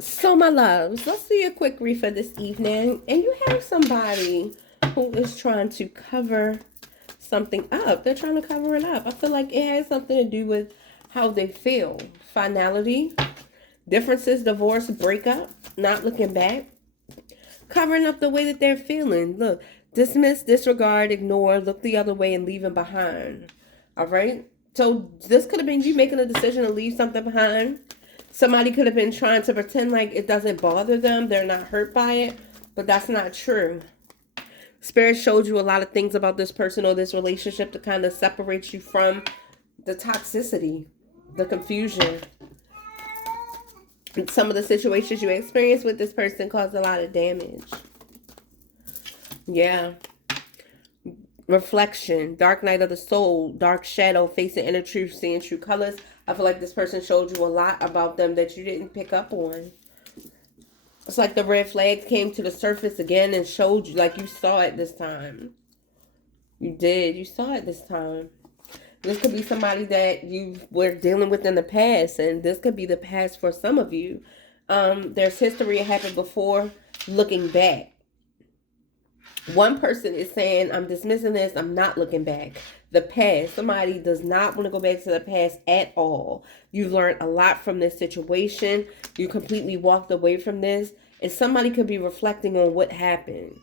So, my loves, let's do a quick read for this evening. And you have somebody who is trying to cover something up. They're trying to cover it up. I feel like it has something to do with how they feel. Finality, differences, divorce, breakup, not looking back, covering up the way that they're feeling. Look, dismiss, disregard, ignore, look the other way, and leaving behind. All right? So, this could have been you making a decision to leave something behind. Somebody could have been trying to pretend like it doesn't bother them. They're not hurt by it. But that's not true. Spirit showed you a lot of things about this person or this relationship to kind of separate you from the toxicity, the confusion. And some of the situations you experienced with this person caused a lot of damage. Yeah. Reflection, dark night of the soul, dark shadow, facing inner truth, seeing true colors. I feel like this person showed you a lot about them that you didn't pick up on. It's like the red flags came to the surface again and showed you, like you saw it this time. You did. You saw it this time. This could be somebody that you were dealing with in the past, and this could be the past for some of you. There's history that happened before looking back. One person is saying, I'm dismissing this, I'm not looking back. The past, somebody does not want to go back to the past at all. You've learned a lot from this situation. You completely walked away from this. And somebody could be reflecting on what happened,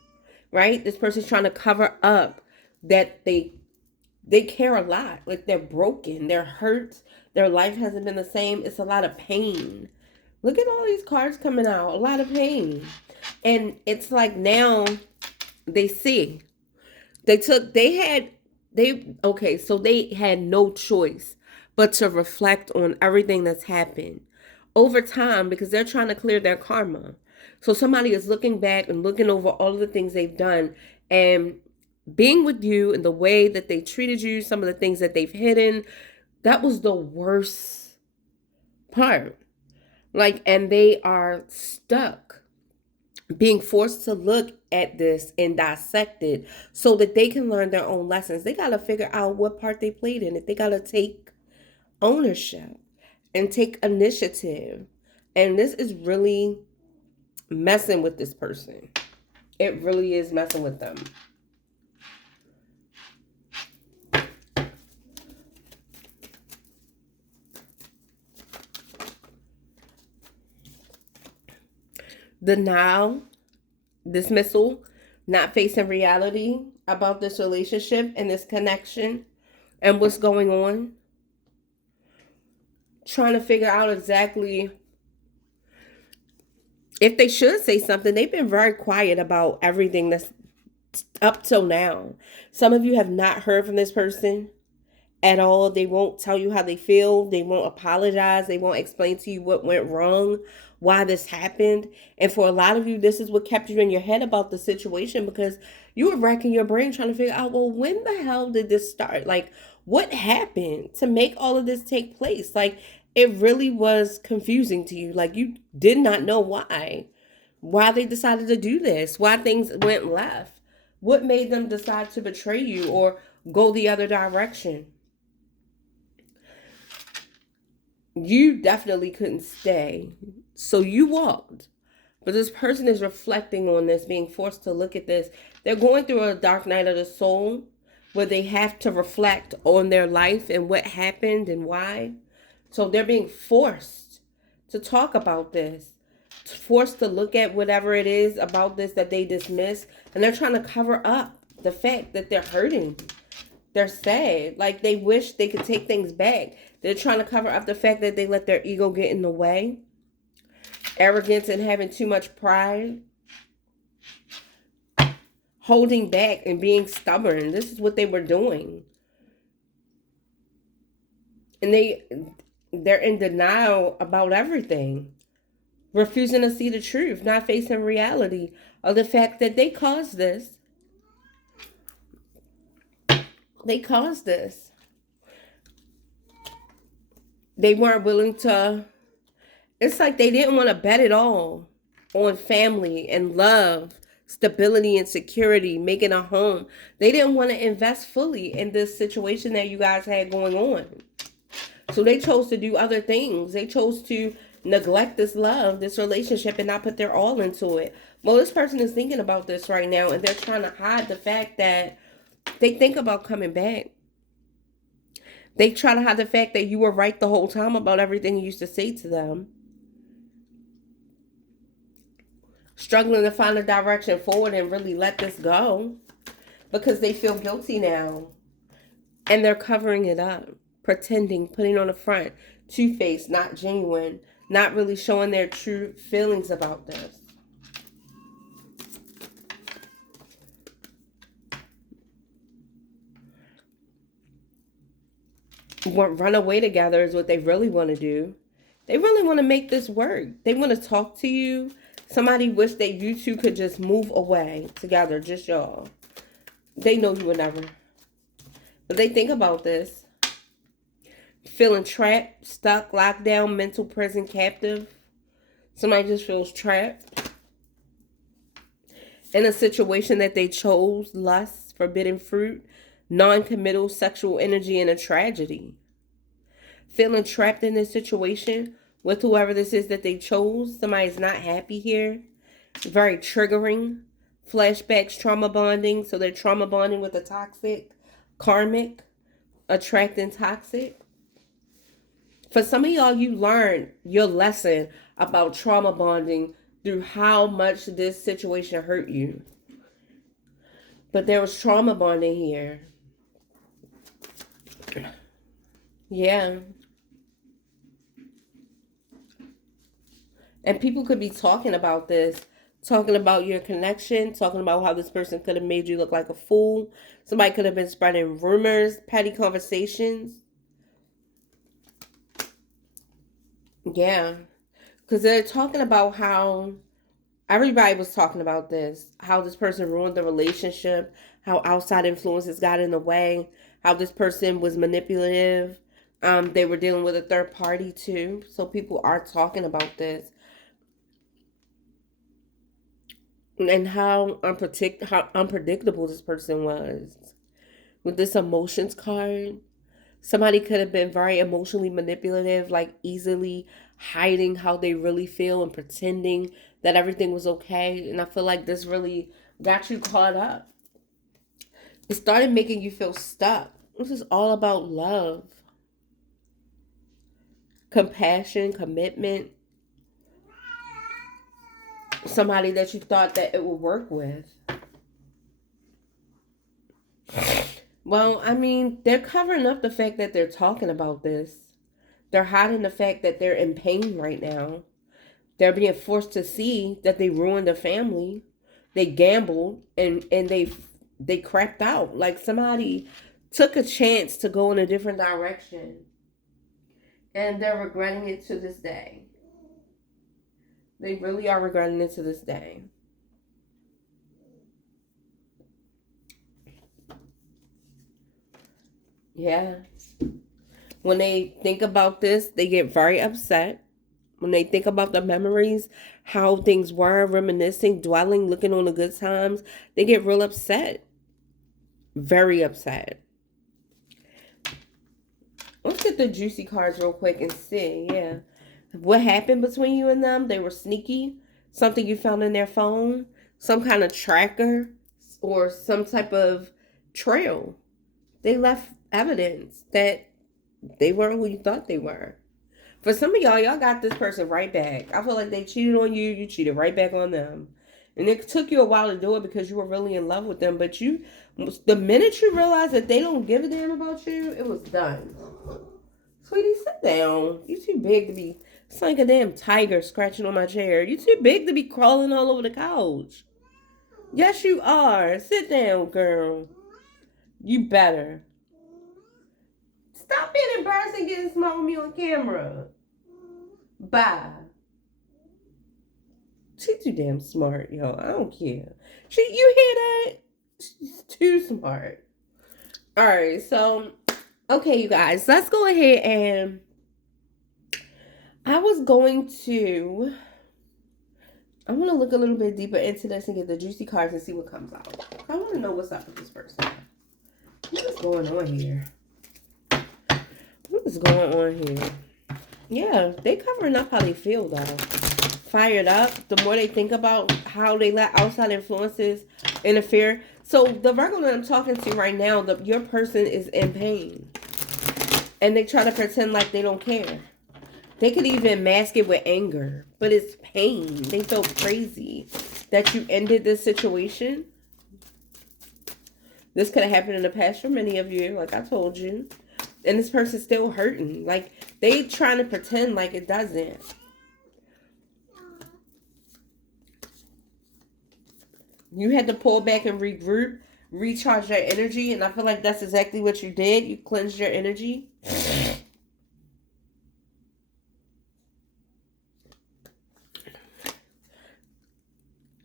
right? This person's trying to cover up that they care a lot. Like they're broken, they're hurt, their life hasn't been the same. It's a lot of pain. Look at all these cards coming out, a lot of pain. And it's like now they see they had no choice but to reflect on everything that's happened over time because they're trying to clear their karma. So somebody is looking back and looking over all of the things they've done and being with you and the way that they treated you, some of the things that they've hidden. That was the worst part. And they are stuck being forced to look at this and dissect it so that they can learn their own lessons. They got to figure out what part they played in it. They got to take ownership and take initiative. And this is really messing with this person. It really is messing with them. Denial, dismissal, not facing reality about this relationship and this connection and what's going on. Trying to figure out exactly if they should say something. They've been very quiet about everything that's up till now. Some of you have not heard from this person at all. They won't tell you how they feel. They won't apologize. They won't explain to you what went wrong, why this happened. And for a lot of you, this is what kept you in your head about the situation because you were racking your brain trying to figure out, well, when the hell did this start? Like, what happened to make all of this take place? Like, it really was confusing to you. Like, you did not know why they decided to do this, why things went left. What made them decide to betray you or go the other direction? You definitely couldn't stay. So you walked. But this person is reflecting on this, being forced to look at this. They're going through a dark night of the soul where they have to reflect on their life and what happened and why. So they're being forced to talk about this, forced to look at whatever it is about this that they dismiss. And they're trying to cover up the fact that they're hurting. They're sad. Like they wish they could take things back. They're trying to cover up the fact that they let their ego get in the way. Arrogance and having too much pride. Holding back and being stubborn. This is what they were doing. And they're in denial about everything. Refusing to see the truth. Not facing reality of the fact that they caused this. They caused this. They weren't willing to. It's like they didn't want to bet it all on family and love, stability and security, making a home. They didn't want to invest fully in this situation that you guys had going on. So they chose to do other things. They chose to neglect this love, this relationship, and not put their all into it. Well, this person is thinking about this right now, and they're trying to hide the fact that they think about coming back. They try to hide the fact that you were right the whole time about everything you used to say to them. Struggling to find a direction forward and really let this go because they feel guilty now. And they're covering it up, pretending, putting on the front, two-faced, not genuine, not really showing their true feelings about this. Run away together is what they really want to do. They really want to make this work. They want to talk to you. Somebody wish that you two could just move away together, just y'all. They know you would never. But they think about this. Feeling trapped, stuck, locked down, mental prison, captive. Somebody just feels trapped in a situation that they chose, lust, forbidden fruit, non-committal sexual energy, and a tragedy. Feeling trapped in this situation with whoever this is that they chose. Somebody's not happy here. Very triggering. Flashbacks, trauma bonding. So they're trauma bonding with a toxic, karmic, attracting toxic. For some of y'all, you learned your lesson about trauma bonding through how much this situation hurt you. But there was trauma bonding here. Yeah. And people could be talking about this, talking about your connection, talking about how this person could have made you look like a fool. Somebody could have been spreading rumors, petty conversations. Yeah. Because they're talking about how everybody was talking about this, how this person ruined the relationship, how outside influences got in the way, how this person was manipulative. They were dealing with a third party too. So people are talking about this. And how unpredictable this person was. With this emotions card, somebody could have been very emotionally manipulative, like easily hiding how they really feel and pretending that everything was okay. And I feel like this really got you caught up. It started making you feel stuck. This is all about love, compassion, commitment. Somebody that you thought that it would work with. Well, I mean, they're covering up the fact that they're talking about this. They're hiding the fact that they're in pain right now. They're being forced to see that they ruined their family. They gambled and they crapped out. Like somebody took a chance to go in a different direction. And they're regretting it to this day. They really are regretting it to this day. Yeah. When they think about this, they get very upset. When they think about the memories, how things were, reminiscing, dwelling, looking on the good times, they get real upset. Very upset. Let's get the juicy cards real quick and see. Yeah. What happened between you and them? They were sneaky. Something you found in their phone. Some kind of tracker. Or some type of trail. They left evidence that they weren't who you thought they were. For some of y'all got this person right back. I feel like they cheated on you. You cheated right back on them. And it took you a while to do it because you were really in love with them. But the minute you realize that they don't give a damn about you, it was done. Sweetie, sit down. You too big to be... It's like a damn tiger scratching on my chair. You too big to be crawling all over the couch. Yes, you are. Sit down, girl. You better. Stop being embarrassed and getting smart with me on camera. Bye. She's too damn smart, yo. I don't care. You hear that? She's too smart. Alright, so... Okay, you guys. Let's go ahead and... I want to look a little bit deeper into this and get the juicy cards and see what comes out. I want to know what's up with this person. What is going on here? What is going on here? Yeah, they covering up how they feel though. Fired up. The more they think about how they let outside influences interfere. So the Virgo that I'm talking to right now, your person is in pain, and they try to pretend like they don't care. They could even mask it with anger, but it's pain. They feel crazy that you ended this situation. This could have happened in the past for many of you, like I told you. And this person's still hurting. Like, they trying to pretend like it doesn't. You had to pull back and regroup, recharge your energy, and I feel like that's exactly what you did. You cleansed your energy.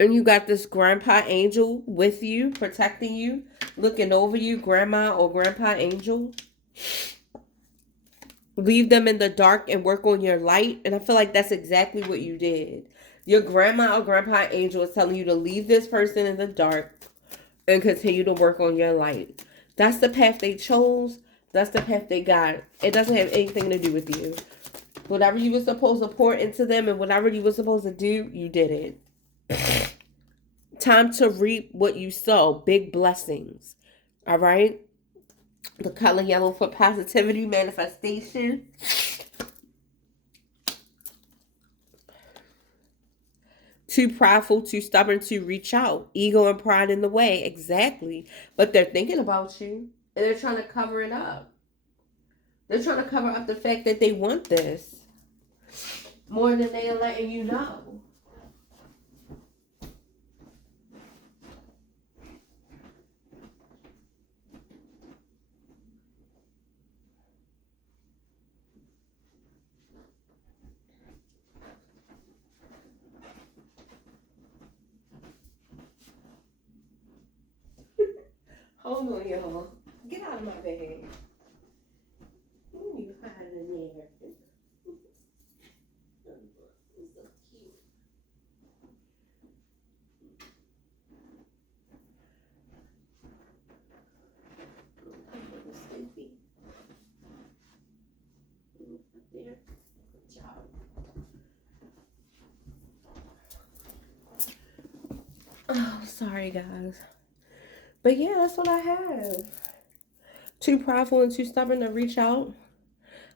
And you got this grandpa angel with you, protecting you, looking over you, grandma or grandpa angel. Leave them in the dark and work on your light. And I feel like that's exactly what you did. Your grandma or grandpa angel is telling you to leave this person in the dark and continue to work on your light. That's the path they chose. That's the path they got. It doesn't have anything to do with you. Whatever you were supposed to pour into them and whatever you were supposed to do, you did it. Time to reap what you sow. Big blessings. All right? The color yellow for positivity, manifestation. Too prideful, too stubborn to reach out. Ego and pride in the way. Exactly. But they're thinking about you. And they're trying to cover it up. They're trying to cover up the fact that they want this. More than they are letting you know. Hold on, y'all. Get out of my bag. Who are you hiding in there? So cute. Sleepy. There. Good job. Oh, sorry, guys. But yeah, that's what I have. Too prideful and too stubborn to reach out.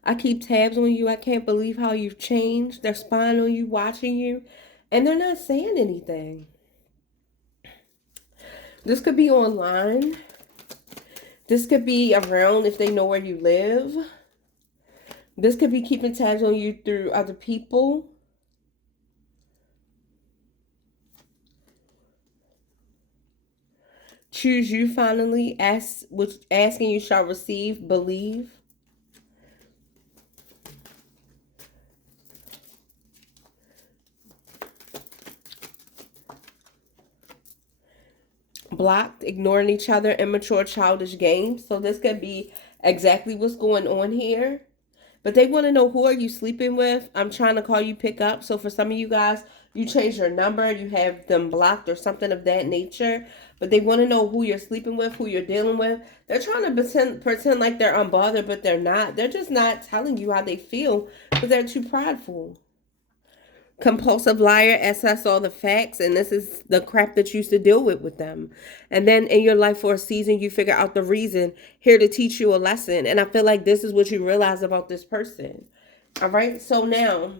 I keep tabs on you. I can't believe how you've changed. They're spying on you, watching you, and they're not saying anything. This could be online. This could be around if they know where you live. This could be keeping tabs on you through other people. Choose you finally. Asking you shall receive. Believe. Blocked, ignoring each other, immature, childish games. So this could be exactly what's going on here. But they want to know, who are you sleeping with? I'm trying to call you, pick up. So for some of you guys, you change your number, you have them blocked or something of that nature. But they want to know who you're sleeping with, who you're dealing with. They're trying to pretend like they're unbothered, but they're not. They're just not telling you how they feel because they're too prideful. Compulsive liar, assess all the facts, and this is the crap that you used to deal with them. And then in your life for a season, you figure out the reason, here to teach you a lesson. And I feel like this is what you realize about this person. All right, so now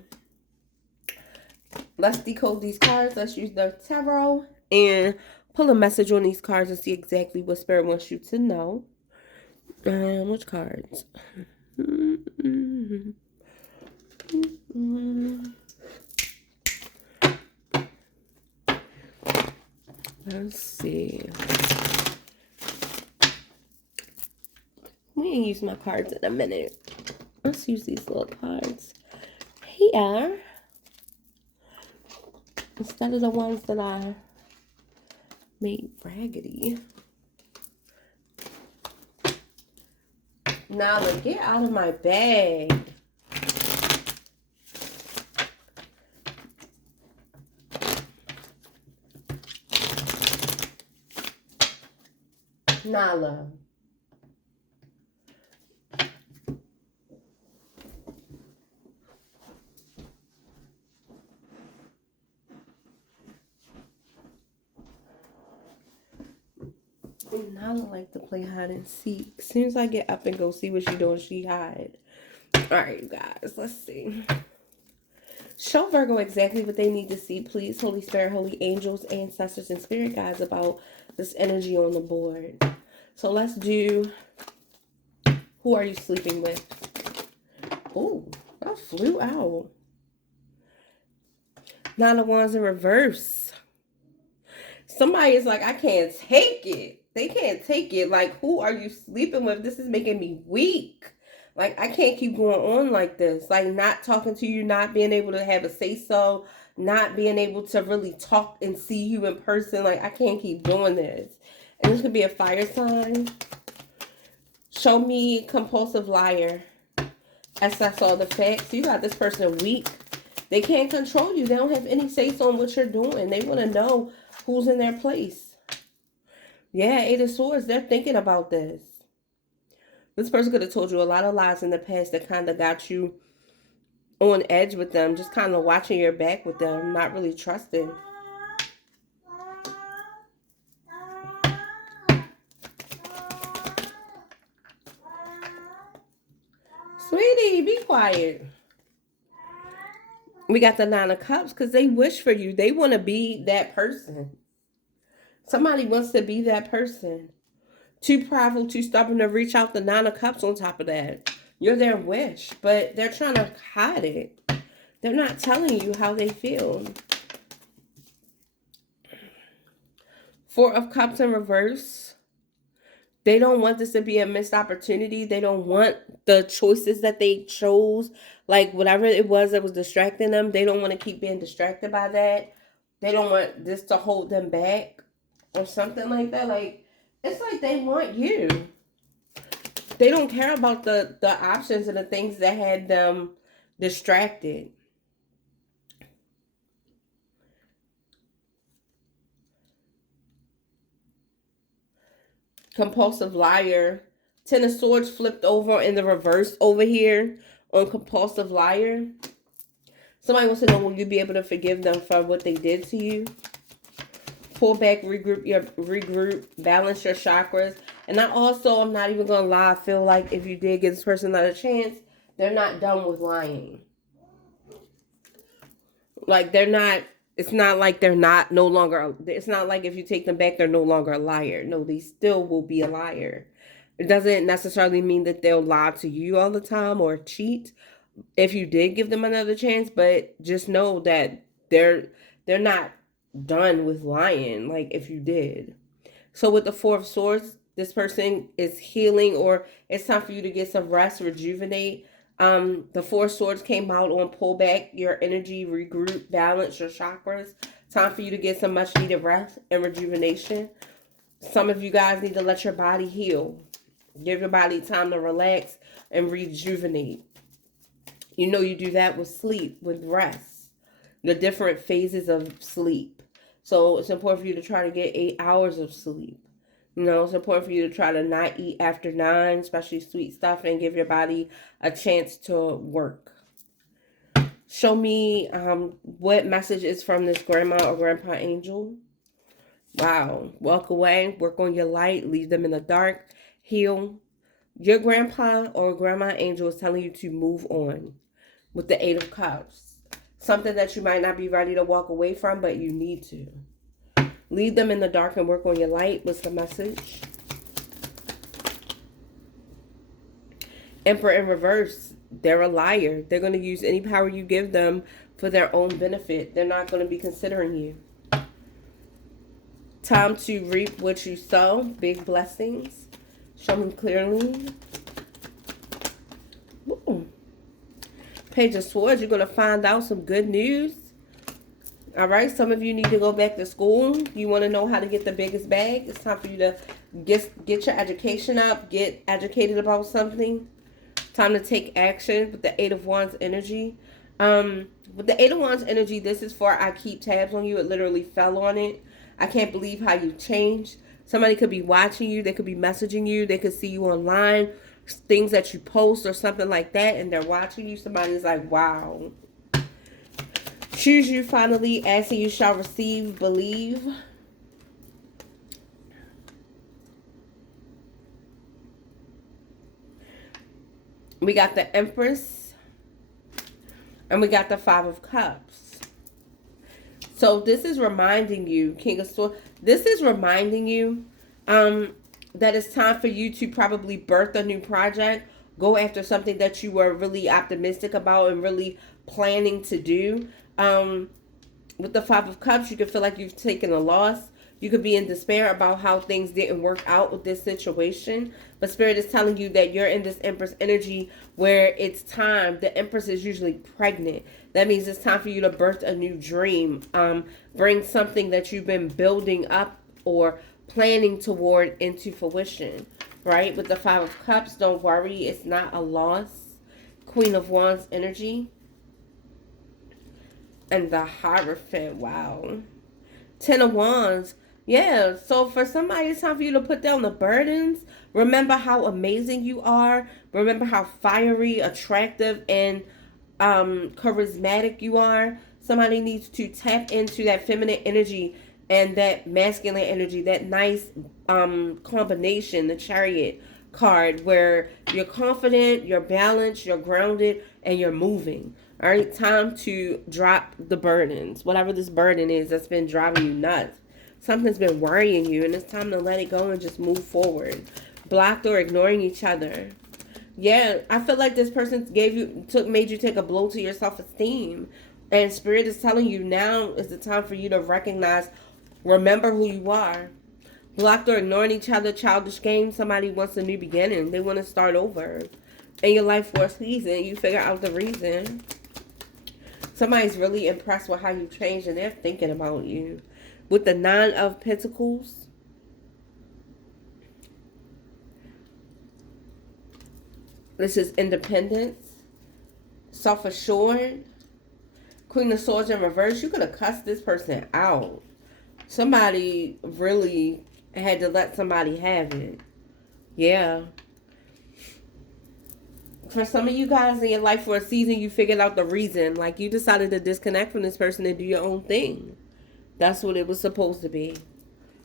let's decode these cards. Let's use the tarot and pull a message on these cards and see exactly what Spirit wants you to know. Which cards? Let's see. We ain't use my cards in a minute. Let's use these little cards here instead of the ones that I made raggedy. Nala, get out of my bag. Nala. Now I like to play hide and seek. As soon as I get up and go see what she doing, she hide. Alright, you guys. Let's see. Show Virgo exactly what they need to see, please. Holy Spirit, holy angels, ancestors, and spirit guides about this energy on the board. So let's do, who are you sleeping with? Oh, that flew out. Nine of Wands in reverse. Somebody is like, I can't take it. They can't take it. Like, who are you sleeping with? This is making me weak. Like, I can't keep going on like this. Like, not talking to you, not being able to have a say-so, not being able to really talk and see you in person. Like, I can't keep doing this. And this could be a fire sign. Show me compulsive liar. Assess all the facts. You got this person weak. They can't control you. They don't have any say-so on what you're doing. They want to know who's in their place. Yeah, Eight of Swords. They're thinking about this. This person could have told you a lot of lies in the past that kind of got you on edge with them. Just kind of watching your back with them. Not really trusting. Sweetie, be quiet. We got the Nine of Cups because they wish for you. They want to be that person. Somebody wants to be that person. Too prideful, too stubborn to reach out. The Nine of Cups on top of that. You're their wish, but they're trying to hide it. They're not telling you how they feel. Four of Cups in reverse. They don't want this to be a missed opportunity. They don't want the choices that they chose. Like, whatever it was that was distracting them, they don't want to keep being distracted by that. They don't want this to hold them back or something like that. Like, it's like they want you. They don't care about the options and the things that had them distracted. Compulsive liar. Ten of Swords flipped over in the reverse over here on compulsive liar. Somebody wants to know, will you be able to forgive them for what they did to you? Pull back, regroup, balance your chakras. And I also, I'm not even going to lie, I feel like if you did give this person another chance, they're not done with lying. Like, they're not, it's not like they're not no longer, it's not like if you take them back, they're no longer a liar. No, they still will be a liar. It doesn't necessarily mean that they'll lie to you all the time or cheat if you did give them another chance, but just know that they're not done with lying, like if you did. So with the Four of Swords, this person is healing, or it's time for you to get some rest, rejuvenate. The Four of Swords came out on pull back your energy, regroup, balance your chakras. Time for you to get some much needed rest and rejuvenation. Some of you guys need to let your body heal. Give your body time to relax and rejuvenate. You know, you do that with sleep, with rest, the different phases of sleep. So it's important for you to try to get 8 hours of sleep. You know, it's important for you to try to not eat after 9, especially sweet stuff, and give your body a chance to work. Show me what message is from this grandma or grandpa angel. Wow. Walk away, work on your light, leave them in the dark, heal. Your grandpa or grandma angel is telling you to move on with the Eight of Cups. Something that you might not be ready to walk away from, but you need to. Leave them in the dark and work on your light. What's the message? Emperor in reverse. They're a liar. They're going to use any power you give them for their own benefit. They're not going to be considering you. Time to reap what you sow. Big blessings. Show me clearly. Ooh. Page of Swords. You're going to find out some good news. All right. Some of you need to go back to school. You want to know how to get the biggest bag. It's time for you to get your education up. Get educated about something. Time to take action with the Eight of Wands energy. With the Eight of Wands energy, this is for I keep tabs on you. It literally fell on it. I can't believe how you changed. Somebody could be watching you. They could be messaging you. They could see you online. Things that you post or something like that. And they're watching you. Somebody's like, wow. Choose you finally. Asking you shall receive. Believe. We got the Empress. And we got the Five of Cups. So this is reminding you, King of Swords, this is reminding you that it's time for you to probably birth a new project. Go after something that you were really optimistic about and really planning to do. With the Five of Cups, you could feel like you've taken a loss. You could be in despair about how things didn't work out with this situation. But Spirit is telling you that you're in this Empress energy where it's time. The Empress is usually pregnant. That means it's time for you to birth a new dream. Bring something that you've been building up or planning toward into fruition. Right? With the Five of Cups, don't worry. It's not a loss. Queen of Wands energy. And the Hierophant. Wow. Ten of Wands. Yeah, so for somebody, it's time for you to put down the burdens. Remember how amazing you are. Remember how fiery, attractive, and charismatic you are. Somebody needs to tap into that feminine energy and that masculine energy, that nice combination, the Chariot card, where you're confident, you're balanced, you're grounded, and you're moving. All right, time to drop the burdens. Whatever this burden is that's been driving you nuts. Something's been worrying you, and it's time to let it go and just move forward. Blocked or ignoring each other. Yeah, I feel like this person made you take a blow to your self-esteem. And Spirit is telling you now is the time for you to recognize, remember who you are. Blocked or ignoring each other, childish games. Somebody wants a new beginning. They want to start over in your life for a season. You figure out the reason. Somebody's really impressed with how you've changed, and they're thinking about you. With the Nine of Pentacles, this is independence, self-assured. Queen of Swords in reverse. You could have cussed this person out. Somebody really had to let somebody have it. Yeah. For some of you guys in your life for a season, you figured out the reason. Like, you decided to disconnect from this person and do your own thing. That's what it was supposed to be.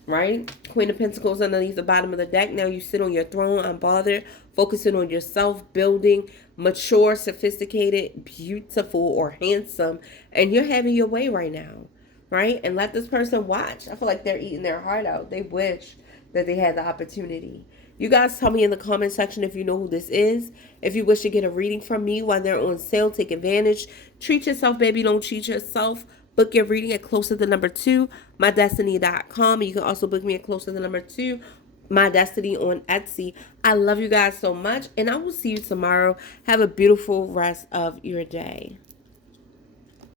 Right? Queen of Pentacles underneath the bottom of the deck. Now you sit on your throne, unbothered, focusing on yourself, building, mature, sophisticated, beautiful, or handsome. And you're having your way right now. Right? And let this person watch. I feel like they're eating their heart out. They wish that they had the opportunity. You guys tell me in the comment section if you know who this is. If you wish to get a reading from me while they're on sale, take advantage. Treat yourself, baby. Don't cheat yourself. Book your reading at Closer2MyDestiny.com. You can also book me at Closer2MyDestiny on Etsy. I love you guys so much, and I will see you tomorrow. Have a beautiful rest of your day.